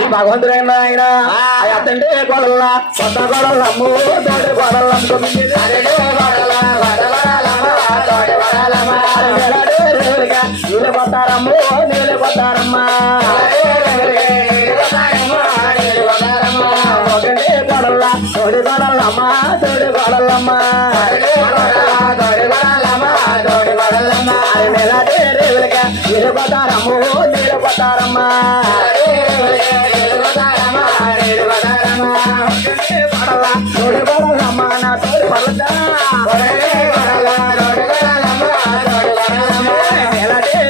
ఈ భగవంతుడైన ఆయన అతంటే గొడవల కొత్త గొడవలమ్ము తోటి గొడవలమ్ముకుంది నీళ్ళు కొట్టారమ్ము నీళ్ళు కొట్టారమ్మా ఒకటి గొడవల తోడి గొడవలమ్మా తోడి గొడవలమ్మా రేవులుగా నీళ్ళు కొట్టారమ్ము నీళ్ళు కొట్టారమ్మా తోడి గొడవలమ్మా నా తోడి పడదా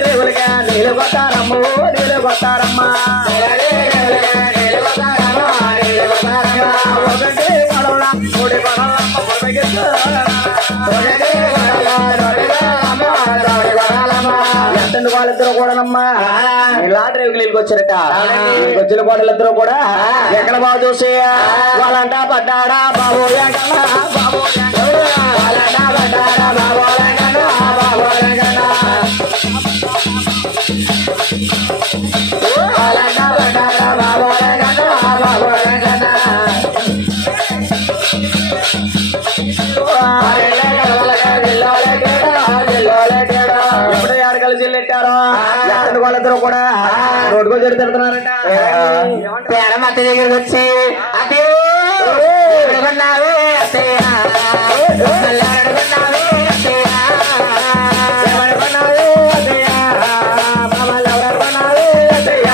రేవులుగా నీళ్ళు కొట్టారమ్ము నీళ్ళు కొట్టారమ్మా ఒకటి పడవల తోడి పడవలమ్మ ఎంతండి వాళ్ళిద్దరూ కూడానమ్మా ఇలాంటి రేవుకి వచ్చారట వచ్చిన కోడలిద్దరూ కూడా ఎక్కడ బాగా చూసి వాళ్ళంటా పడ్డాడా బాబు బాబు వాళ్ళంటా పడ్డాడా బాబు బాబు వాళ్ళంటా పడ్డాడా బాబు బాబు ఎప్పుడు ఎవరు కలిసి వెళ్ళెట్టారో వాళ్ళిద్దరూ కూడా రోడ్డు మీద తిడుతున్నారట పేరం అత్త దగ్గరికి వచ్చి అదే అడుగున్నావే అత్తయ్య అడుగున్నావే అత్తయ్య ఎవడుకున్నావే అత్తయ్య మమ్మల్ని ఎవరనుకున్నావే అత్తయ్య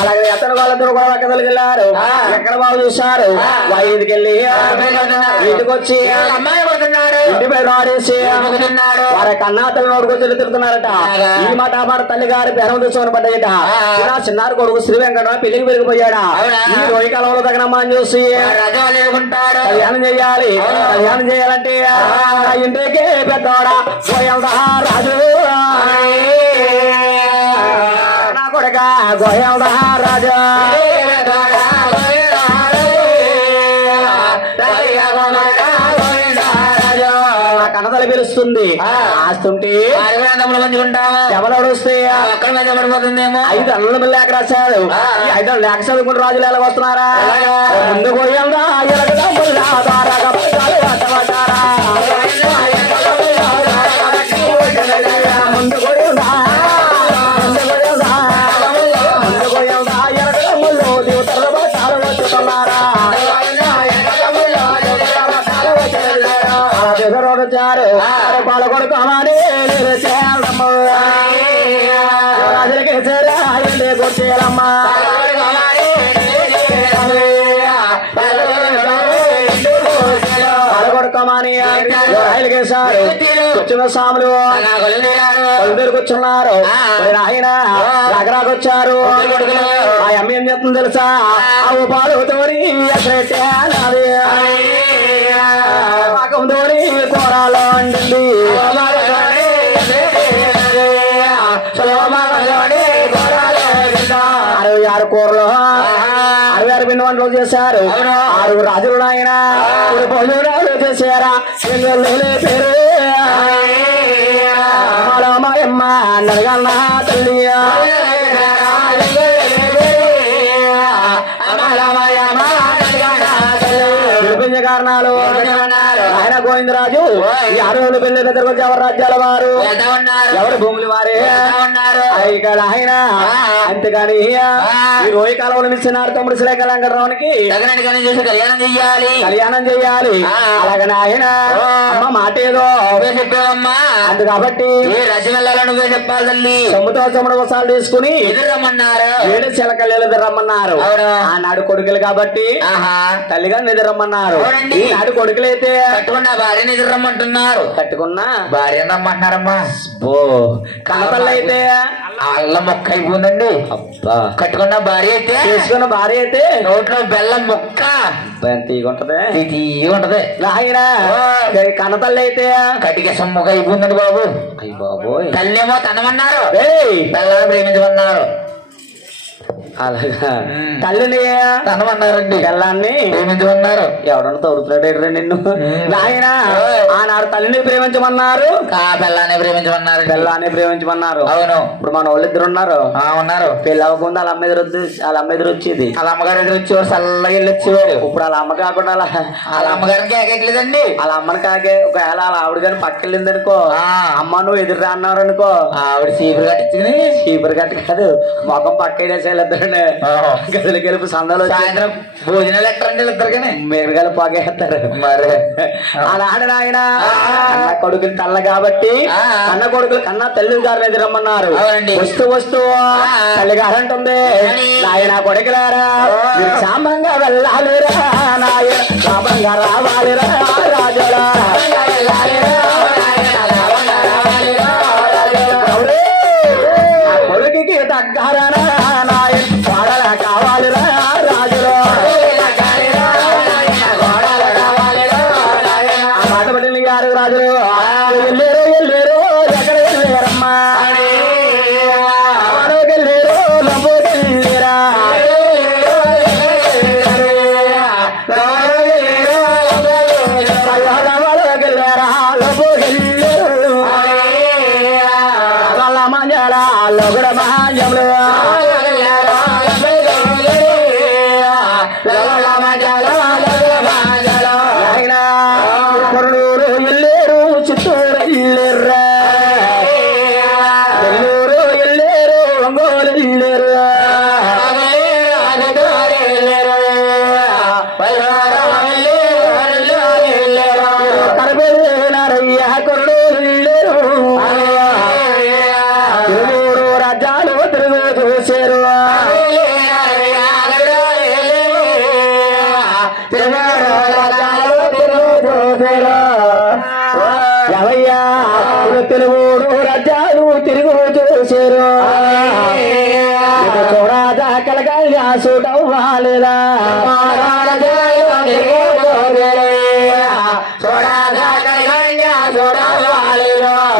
అలాగే అతను వాళ్ళందరూ కూడా కథలకు వెళ్ళారు ఎక్కడ బాగు చూశారు వైద్యుకి వెళ్ళి ఇంటికి వచ్చి అమ్మాయి పడుతున్నాడు ఇంటి మీద ఆడేసి వారి కన్నాతలు నోడుకొచ్చి తిరుగుతున్నారట ఈ మాట మన తల్లి గారి పెరం తీసుకొని పడ్డాయట చిన్నారు కొడుకు శ్రీ వెంకట పెళ్లికి పెరిగిపోయాడా ఈ రోజు కాలంలో తగినమ్మా అని చూసి కళ్యాణం చేయాలి కళ్యాణం చేయాలంటే ఇంటికి పెద్దవాడా పోయేదా రాజు నా కొడుక గోయల్దా రాజు కన్నతలు పిలుస్తుంది ఆస్తుంటే ఎవరు వస్తే అక్కడ మీద పడిపోతుందేమో 5 అన్నుల లేఖ రాశారు ఈ 5 లేఖ చదువుకుంటూ రాజులు ఎలా వస్తున్నారా ముందు గోయల్దా ముందు గోయల్దా పాలకొడు కమాని రాజులకి కొట్టేయాలమ్మా పాలకొడు కమాని రైలుకేశారు కూర్చున్న సాములు కొలుదూరు కూర్చున్నారు ఆయన రాగరాకొచ్చారు ఆ అమ్మ ఏం చెప్తుంది తెలుసా అవు పాలుతోని ఎక్కడెట్టాలి పాకంతోని కూరలో వండింది ఆరు కూరలు 66 పిండి వంటలు చేశారు 6 రాజులు ఆయన పొందురాలు చేశారా పేరు మాయమ్మ నడగన్న తల్లి కారణాలు ఆయన గోవిందరాజు 6 పెళ్లి దగ్గరకు వచ్చి ఎవరు రాజ్యాల వారు ఎవరు భూములు వారే ఇక్కడ ఆయన అంతేగాని ఈ రోయి కాలంలో ఇస్తున్నారు తమ్ముడు శ్రీలేఖ వెంకటరావునికి కళ్యాణం చెయ్యాలి అలాగని ఆయన అమ్మ మాట ఏదో చెప్పావమ్మా అందు కాబట్టి రజమెల్లలో నువ్వే చెప్పాలి తల్లి సొమ్ముతో సొమ్ముడు వసాలు తీసుకుని ఎదురు రమ్మన్నారు ఏడు చిలకళ్ళు రమ్మన్నారు ఆనాడు కొడుకులు కాబట్టి తల్లిగా నిద్రమ్మన్నారు ఈనాడు కొడుకులైతే కట్టుకున్న భార్యని ఎదురు రమ్మంటున్నారు కట్టుకున్నా భార్య రమ్మంటున్నారమ్మా ఓ కన్నతల్లి అయితే అల్ల మొక్క అయిపోయిందండి అబ్బా కట్టుకున్న భార్య అయితే చేసుకున్న భార్య అయితే నోట్లో బెల్లం మొక్క తీగుంటది ఉంటది ఆయన కన్నతల్లి అయితే కటిక సొమ్ముక అయిపోయిందండి బాబు అయ్యి బాబోయ్ తల్లేమో తనమన్నారు ఏయ్ బెల్లం ప్రేమించమన్నారు అలాగా తల్లిని తనమన్నారండి బెల్లాన్ని ప్రేమించమన్నారు ఎవడన్నా తోడుతున్నాడు నిన్ను ఆయన ఆనాడు తల్లిని ప్రేమించమన్నారు ఆ బెల్లాన్ని ప్రేమించమన్నారు బెల్లాన్ని ప్రేమించమన్నారు అవును ఇప్పుడు మన వాళ్ళు ఇద్దరు ఉన్నారు ఉన్నారు పెళ్ళి అవ్వకుండా వాళ్ళ అమ్మ ఎదురు వచ్చేది వాళ్ళ అమ్మగారు ఎదురు వచ్చేవారు చల్లగా వెళ్ళి వచ్చేవారు ఇప్పుడు వాళ్ళ అమ్మ కాకుండా వాళ్ళ అమ్మగారికి ఏకెట్లేదండి వాళ్ళ అమ్మని కాకే ఒకవేళ వాళ్ళ ఆవిడ గాని పక్కెళ్ళింది అనుకో అమ్మ నువ్వు ఎదురు అన్నారు అనుకో ఆవిడ చీపురు కట్టించుకుని చీపురు కట్ట కాదు మొఖం పక్కేసేయాలి ఇద్దరు గదిలి గెలుపు సందాలు సాయంత్రం భోజనాలు ఎక్కడండి ఇద్దరుగానే మేరగాలు పాకేస్తారు మరి అలా ఆడిన ఆయన అన్న కొడుకులు తల్ల కాబట్టి అన్న కొడుకులు కన్నా తల్లి గారిని ఎదురమ్మన్నారు వస్తూ తల్లిగారు అంటుంది నాయన కొడుకులారా మీరు సాంబంగా వెళ్ళాలిరా నాయన సాంబంగా రావాలిరా రాజులా కొడుకుకి తగ్గారనా నాయన వాడల కావాలిరా రాజులో మాట పట్టిన గారు రాజులు వెళ్ళారు ఎక్కడ వెళ్ళారమ్మా వెళ్ళారు లంబోకెళ్ళారా వెళ్ళారా లంబోకెళ్ళారు వాళ్ళ మంజాల లోగడ మహాజములు కొరడూరు వెళ్ళారు చిత్తూరు వెళ్ళారా నెల్లూరు వెళ్ళారు ఒంగోలు వెళ్ళారు కరబెళ్ళారయ్యా కొరడూరు వెళ్ళారు తిరుమూరు రాజ్యాలు తిరుగు చూశారు ఎవయ్యా తెలుగుడు రాజ్యాలు తిరుగు చూసారు చూడాదా కలగా చూడవ్వాలిరా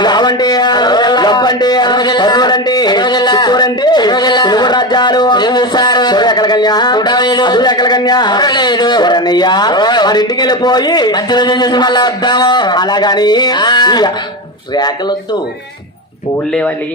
లావంటే లబ్బంటే కర్నూలంటే చిత్తూరంటే తెలుగు రాజ్యాలు ఎక్కడికన్యా ఎక్కడికన్యా మరి ఇంటికి వెళ్ళిపోయి మంచి రోజు చేసి మళ్ళీ వద్దాము అలాగని రేకలొద్దు పూలు లేవాలి